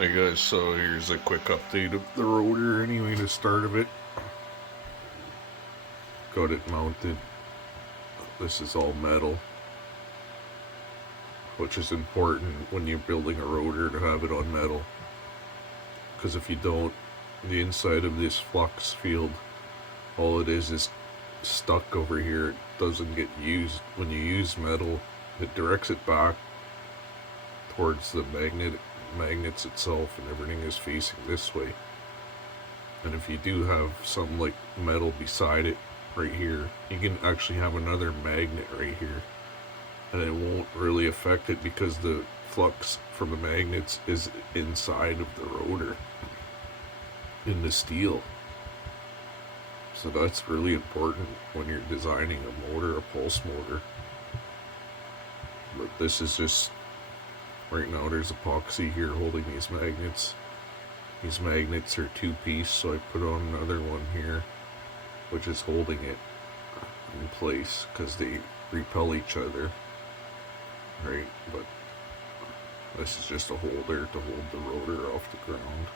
Hey guys, so here's a quick update of the rotor anyway, the start of it. Got it mounted. This is all metal, which is important when you're building a rotor to have it on metal. Because if you don't, the inside of this flux field, all it is stuck over here. It doesn't get used. When you use metal, it directs it back towards the magnets itself, and everything is facing this way. And if you do have something like metal beside it right here, you can actually have another magnet right here, and it won't really affect it because the flux from the magnets is inside of the rotor in the steel. So that's really important when you're designing a motor, a pulse motor. But this is just, right now there's epoxy here holding these magnets. These magnets are two-piece, so I put on another one here, which is holding it in place because they repel each other, right? But this is just a holder to hold the rotor off the ground.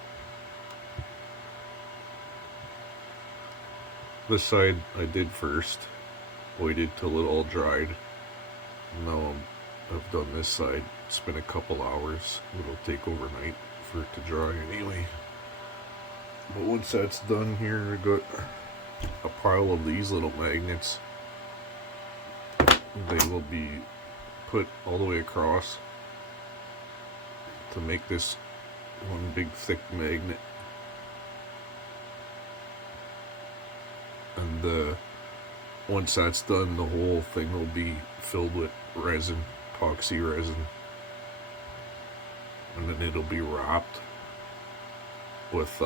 This side I did first, waited till it all dried. Now I've done this side. It's been a couple hours. It'll take overnight for it to dry anyway. But once that's done here, I got a pile of these little magnets. They will be put all the way across to make this one big thick magnet. And once that's done, the whole thing will be filled with resin, epoxy resin, and then it'll be wrapped with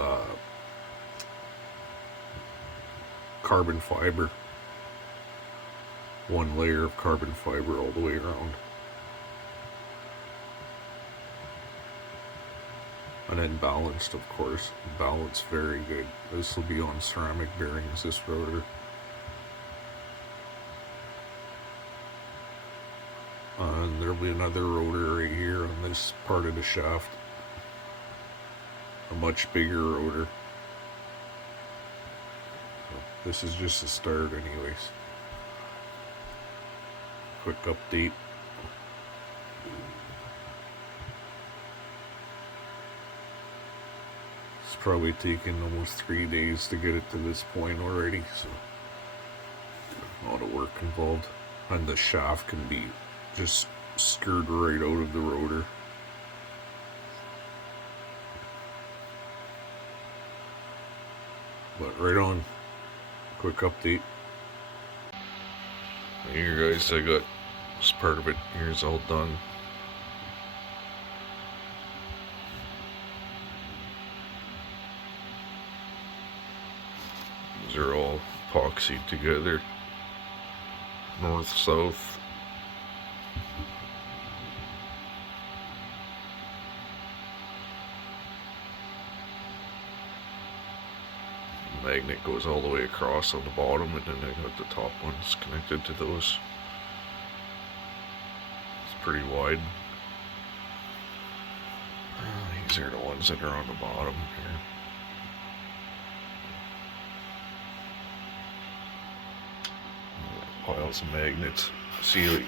carbon fiber, one layer of carbon fiber all the way around, and then balanced, of course. Balanced very good. This will be on ceramic bearings, this rotor. And there'll be another rotor right here on this part of the shaft, a much bigger rotor. So this is just a start anyways. Quick update. It's probably taken almost 3 days to get it to this point already, so a lot of work involved. And the shaft can be just screwed right out of the rotor. But right on. Quick update. Here guys, I got this part of it. Here's all done. These are all epoxied together. North, south. Magnet goes all the way across on the bottom, and then I got the top ones connected to those. It's pretty wide. These are the ones that are on the bottom here. Piles of magnets. See, like,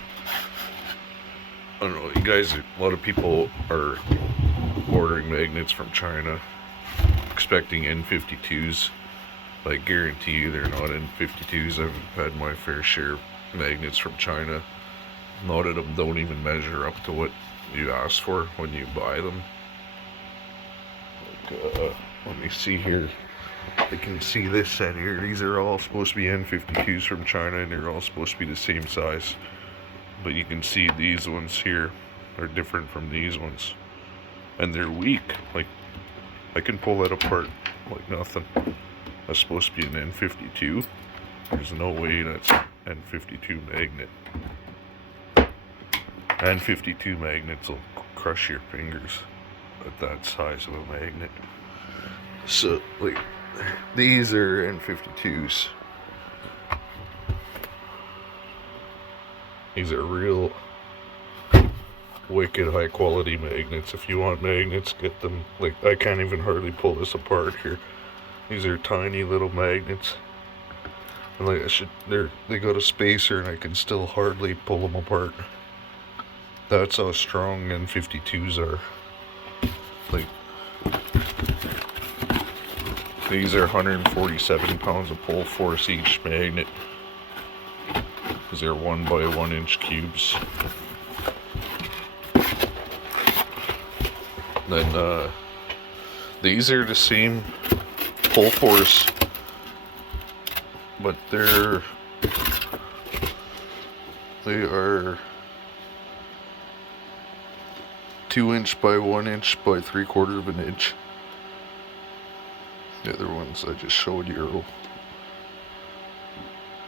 I don't know, you guys, a lot of people are ordering magnets from China, expecting N52s. I guarantee you they're not N52s. I've had my fair share of magnets from China. A lot of them don't even measure up to what you ask for when you buy them. Like, let me see here. I can see this set here. These are all supposed to be N52s from China, and they're all supposed to be the same size. But you can see these ones here are different from these ones. And they're weak. Like, I can pull that apart like nothing. That's supposed to be an N52. There's no way that's an N52 magnet. N52 magnets will crush your fingers at that size of a magnet. So, like, these are N52s. These are real wicked high quality magnets. If you want magnets, get them. Like, I can't even hardly pull this apart here. These are tiny little magnets. And like, they got a spacer and I can still hardly pull them apart. That's how strong N52s are. Like, these are 147 pounds of pull force each magnet. Because they're 1 by 1 inch cubes. Then these are the same pull force, but they are 2 inch by 1 inch by 3/4 of an inch. The other ones I just showed you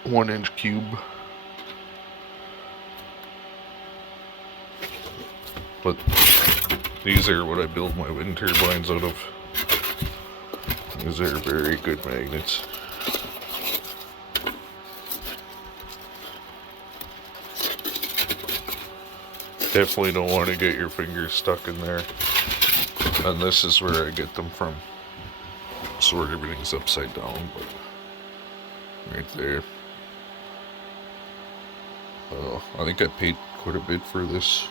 are 1 inch cube. But these are what I build my wind turbines out of. These are very good magnets. Definitely don't want to get your fingers stuck in there. And this is where I get them from. Sort everything's upside down, but right there. I think I paid quite a bit for this.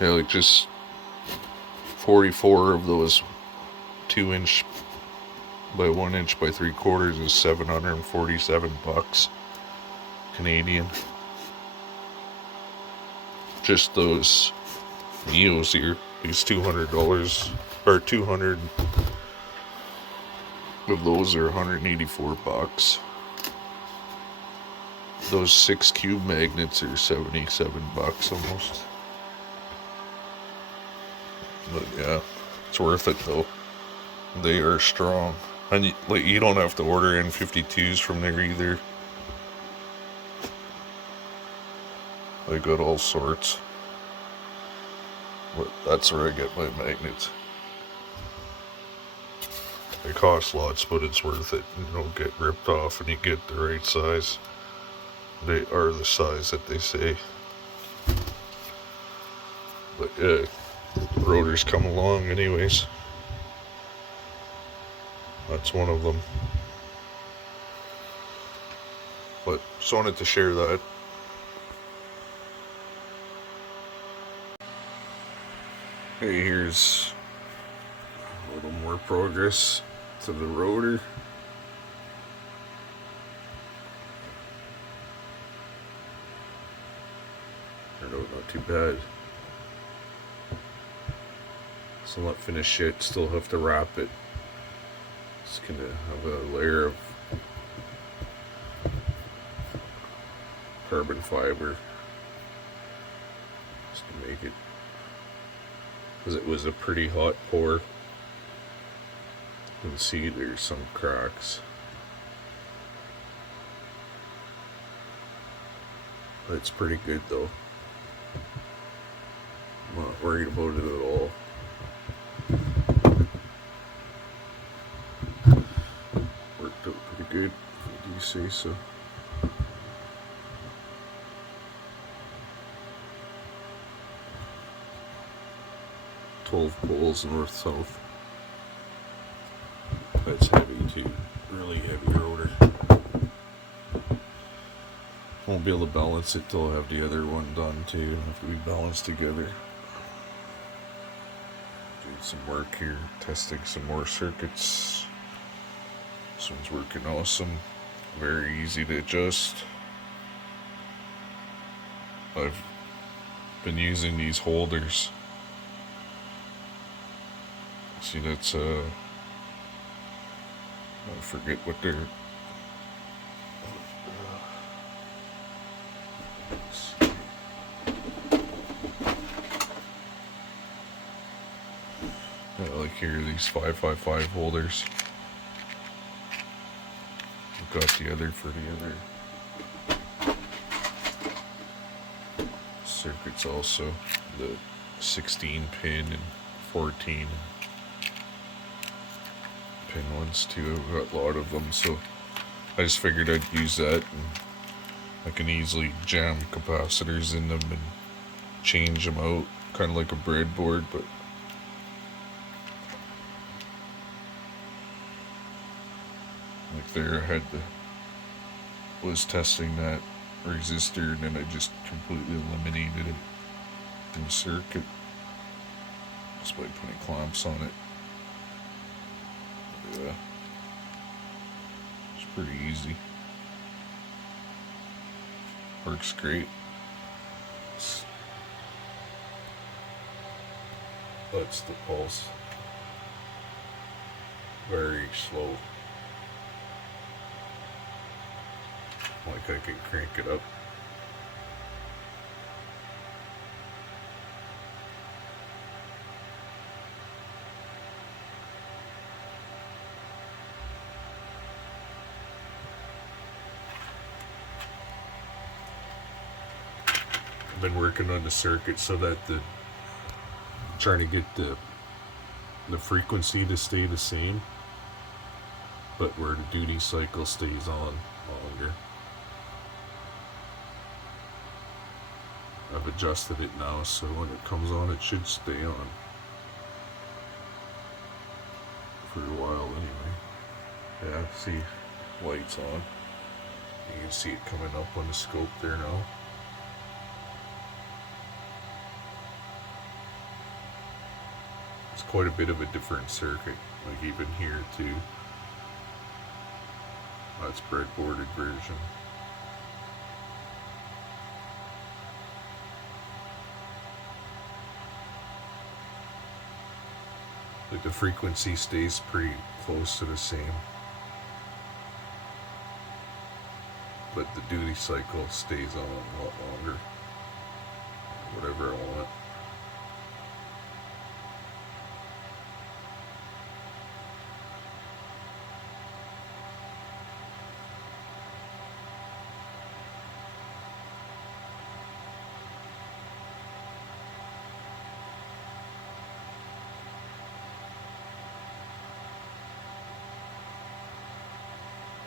Yeah, like just 44 of those 2 inch by 1 inch by 3/4 is $747 Canadian. Just those Neos here, these $200 or 200 of those are $184. Those 6 cube magnets are $77 almost. But yeah, it's worth it though. They are strong, and you don't have to order N52s from there either. They got all sorts. But that's where I get my magnets. They cost lots, but it's worth it. You don't get ripped off and you get the right size. They are the size that they say. But yeah, the rotors come along anyways. That's one of them. But just wanted to share that. Okay, here's a little more progress to the rotor. Turned out not too bad. Still not finished yet, still have to wrap it. It's gonna have a layer of carbon fiber just to make it, because it was a pretty hot pour. You can see there's some cracks, but it's pretty good though. I'm not worried about it at all. Worked out pretty good, if you do say so. Poles north-south. That's heavy too. Really heavy rotor. Won't be able to balance it till I have the other one done too. It'll have to be balanced together. Doing some work here, testing some more circuits. This one's working awesome. Very easy to adjust. I've been using these holders. See, that's I forget what they're. Like here, these 555 holders. I've got the other for the other circuits also. The 16 pin and 14 pin ones too. I've got a lot of them, so I just figured I'd use that and I can easily jam capacitors in them and change them out, kind of like a breadboard, but like there I was testing that resistor and then I just completely eliminated it in the circuit just by putting clamps on it. Yeah, it's pretty easy. Works great. That's the pulse. Very slow. Like I can crank it up. I've been working on the circuit so that trying to get the frequency to stay the same, but where the duty cycle stays on longer. I've adjusted it now so when it comes on it should stay on for a while anyway. Yeah, see, lights on. You can see it coming up on the scope there now. It's quite a bit of a different circuit, like even here too. That's breadboarded version. Like the frequency stays pretty close to the same, but the duty cycle stays on a lot longer. Whatever I want.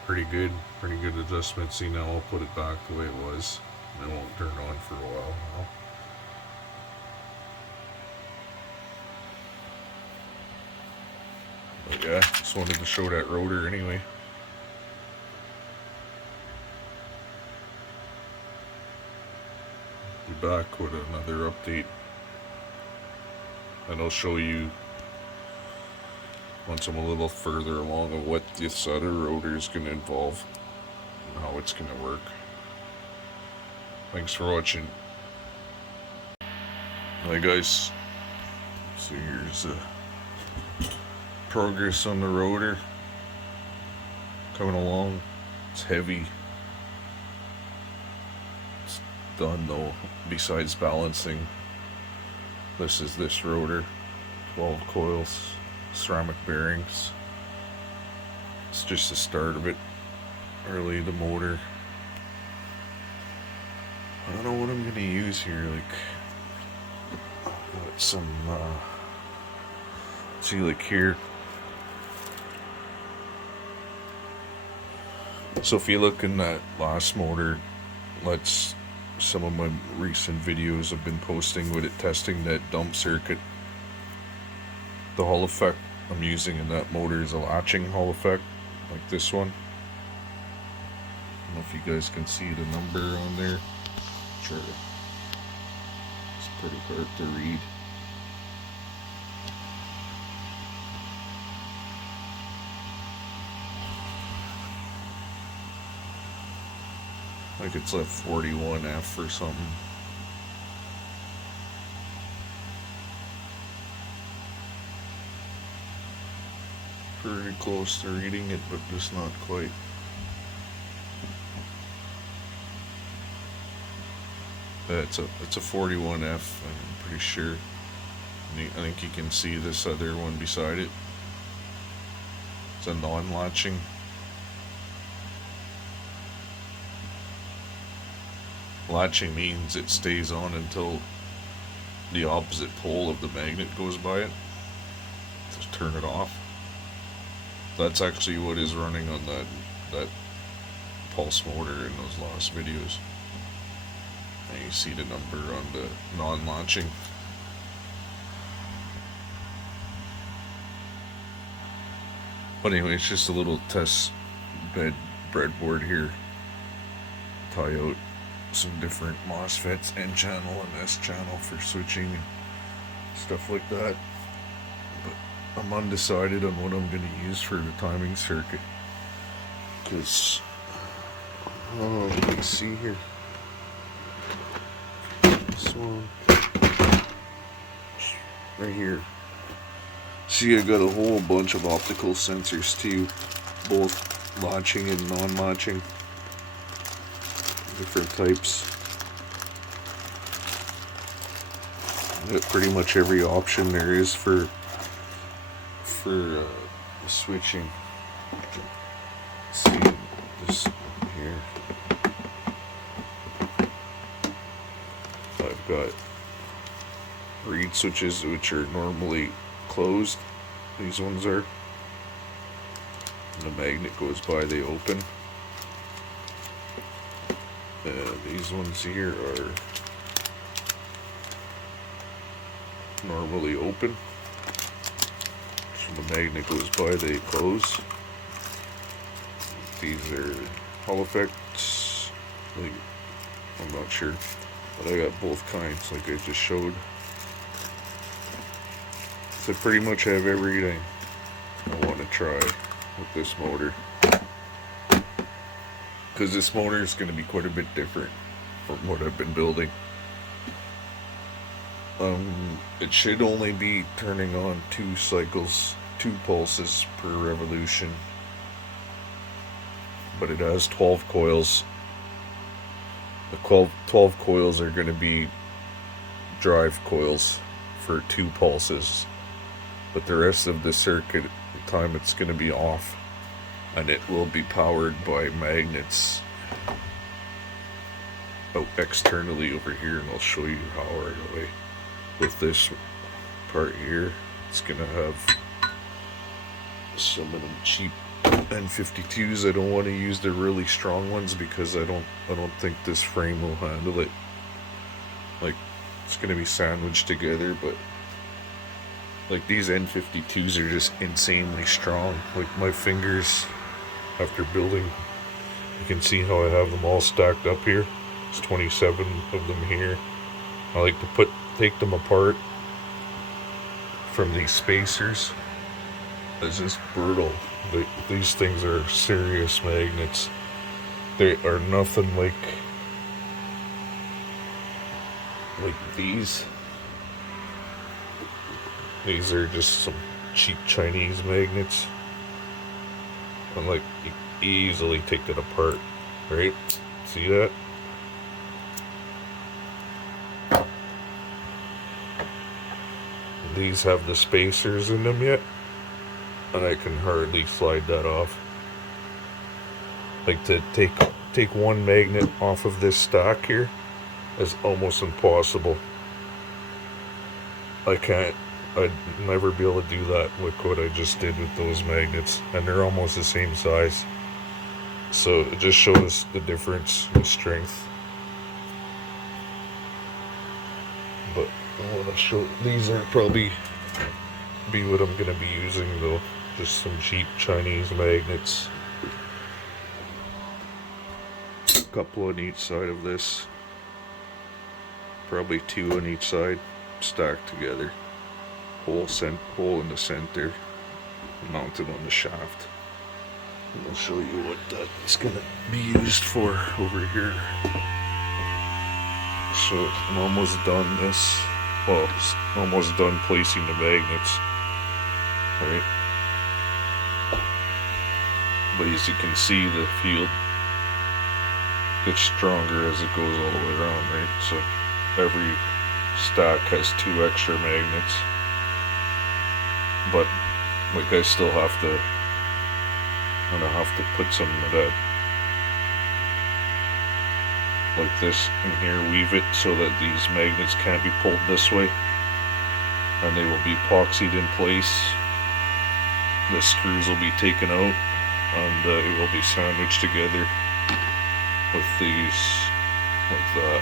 Pretty good adjustment. See, now I'll put it back the way it was. It won't turn on for a while now. But yeah, just wanted to show that rotor anyway. Be back with another update, and I'll show you once I'm a little further along of what this other rotor is going to involve and how it's going to work. Thanks for watching. Hi guys, so here's the progress on the rotor. Coming along. It's heavy. It's done though. Besides balancing, this is this rotor, 12 coils. Ceramic bearings. It's just the start of it. Early the motor. I don't know what I'm gonna use here. Like, got some. See, like here. So if you look in that last motor, that's some of my recent videos I've been posting with it testing that dump circuit. The Hall effect I'm using in that motor is a latching Hall effect, like this one. I don't know if you guys can see the number on there. Sure. It's pretty hard to read. Like it's like 41F or something. Pretty close to reading it, but just not quite. It's a 41F, I'm pretty sure. I think you can see this other one beside it. It's a non-latching. Latching means it stays on until the opposite pole of the magnet goes by it. Just turn it off. That's actually what is running on that pulse motor in those last videos. And you see the number on the non-launching. But anyway, it's just a little test bed breadboard here. Tie out some different MOSFETs, N channel and S channel for switching and stuff like that. But I'm undecided on what I'm going to use for the timing circuit. Because, let's see here. This one. Right here. See, I got a whole bunch of optical sensors too, both latching and non-latching, different types. Got pretty much every option there is for switching. Let's see this here. I've got reed switches which are normally closed. These ones are. When the magnet goes by, they open. These ones here are normally open. So when the magnet goes by, they close. These are Hall effects. Like, I'm not sure, but I got both kinds, like I just showed. So pretty much have everything I want to try with this motor, because this motor is going to be quite a bit different from what I've been building. It should only be turning on 2 cycles, 2 pulses per revolution, but it has 12 coils. The 12 coils are going to be drive coils for 2 pulses. But the rest of the circuit, the time it's going to be off, and it will be powered by magnets out externally over here, and I'll show you how right away. With this part here, it's going to have some of them cheap N52s. I don't want to use the really strong ones because I don't think this frame will handle it. Like, it's going to be sandwiched together, but like these N52s are just insanely strong. Like my fingers, after building, you can see how I have them all stacked up here. There's 27 of them here. I like to take them apart from these spacers. It's just brutal. These things are serious magnets. They are nothing like these. These are just some cheap Chinese magnets. And like, you easily take that apart, right? See that? These have the spacers in them yet, and I can hardly slide that off. Like, to take one magnet off of this stack here is almost impossible. I'd never be able to do that with what I just did with those magnets, and they're almost the same size. So it just shows the difference in strength. But I want to show, these are probably be what I'm going to be using though, just some cheap Chinese magnets. A couple on each side of this, probably 2 on each side, stacked together. Hole in the center, mounted on the shaft. And I'll show you what that's gonna be used for over here. So I'm almost done this. Well, almost done placing the magnets. Alright. But as you can see, the field gets stronger as it goes all the way around, right? So every stack has 2 extra magnets. But like, I still have to, I'm gonna have to put some of that, like this in here, weave it so that these magnets can't be pulled this way, and they will be epoxied in place. The screws will be taken out, and it will be sandwiched together with these like that,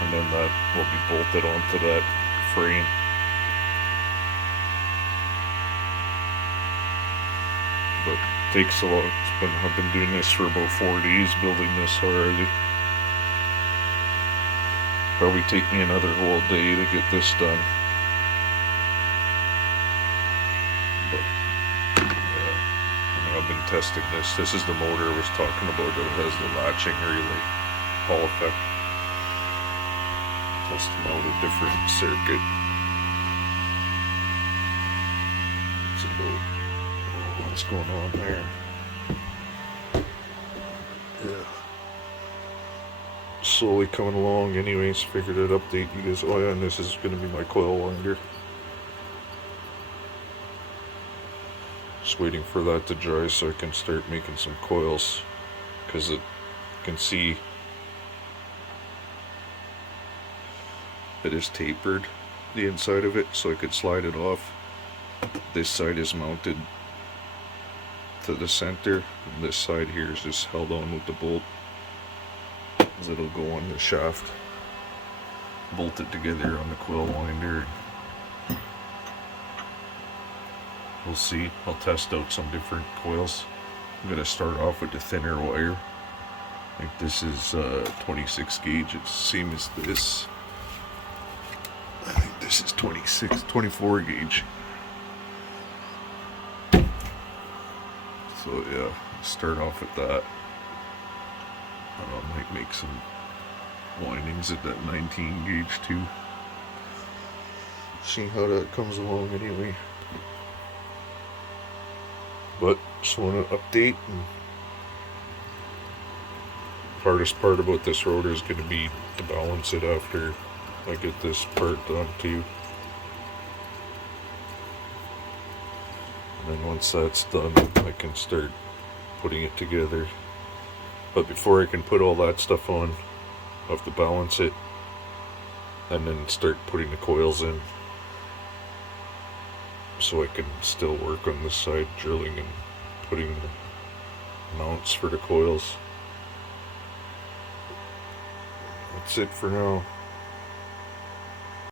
and then that will be bolted onto that frame. But it takes a lot. I've been doing this for about 4 days, building this already. Probably take me another whole day to get this done. But yeah, I've been testing this. This is the motor I was talking about that has the latching relay Hall effect. Testing out a different circuit. It's about what's going on there. Yeah. Slowly coming along. Anyways, figured I'd update you guys. Oh yeah, and this is going to be my coil winder. Just waiting for that to dry so I can start making some coils, because you can see it is tapered, the inside of it, so I could slide it off. This side is mounted to the center, and this side here is just held on with the bolt, as it'll go on the shaft, bolted together on the coil winder. We'll see. I'll test out some different coils. I'm going to start off with the thinner wire. I think this is 26 gauge. It's the same as this. I think this is 24 gauge. So yeah, start off with that. I might make some windings at that 19 gauge too. See how that comes along anyway. But just want to update. And hardest part about this rotor is going to be to balance it after I get this part done too. And then once that's done, I can start putting it together. But before I can put all that stuff on, I have to balance it and then start putting the coils in, so I can still work on this side, drilling and putting the mounts for the coils. That's it for now.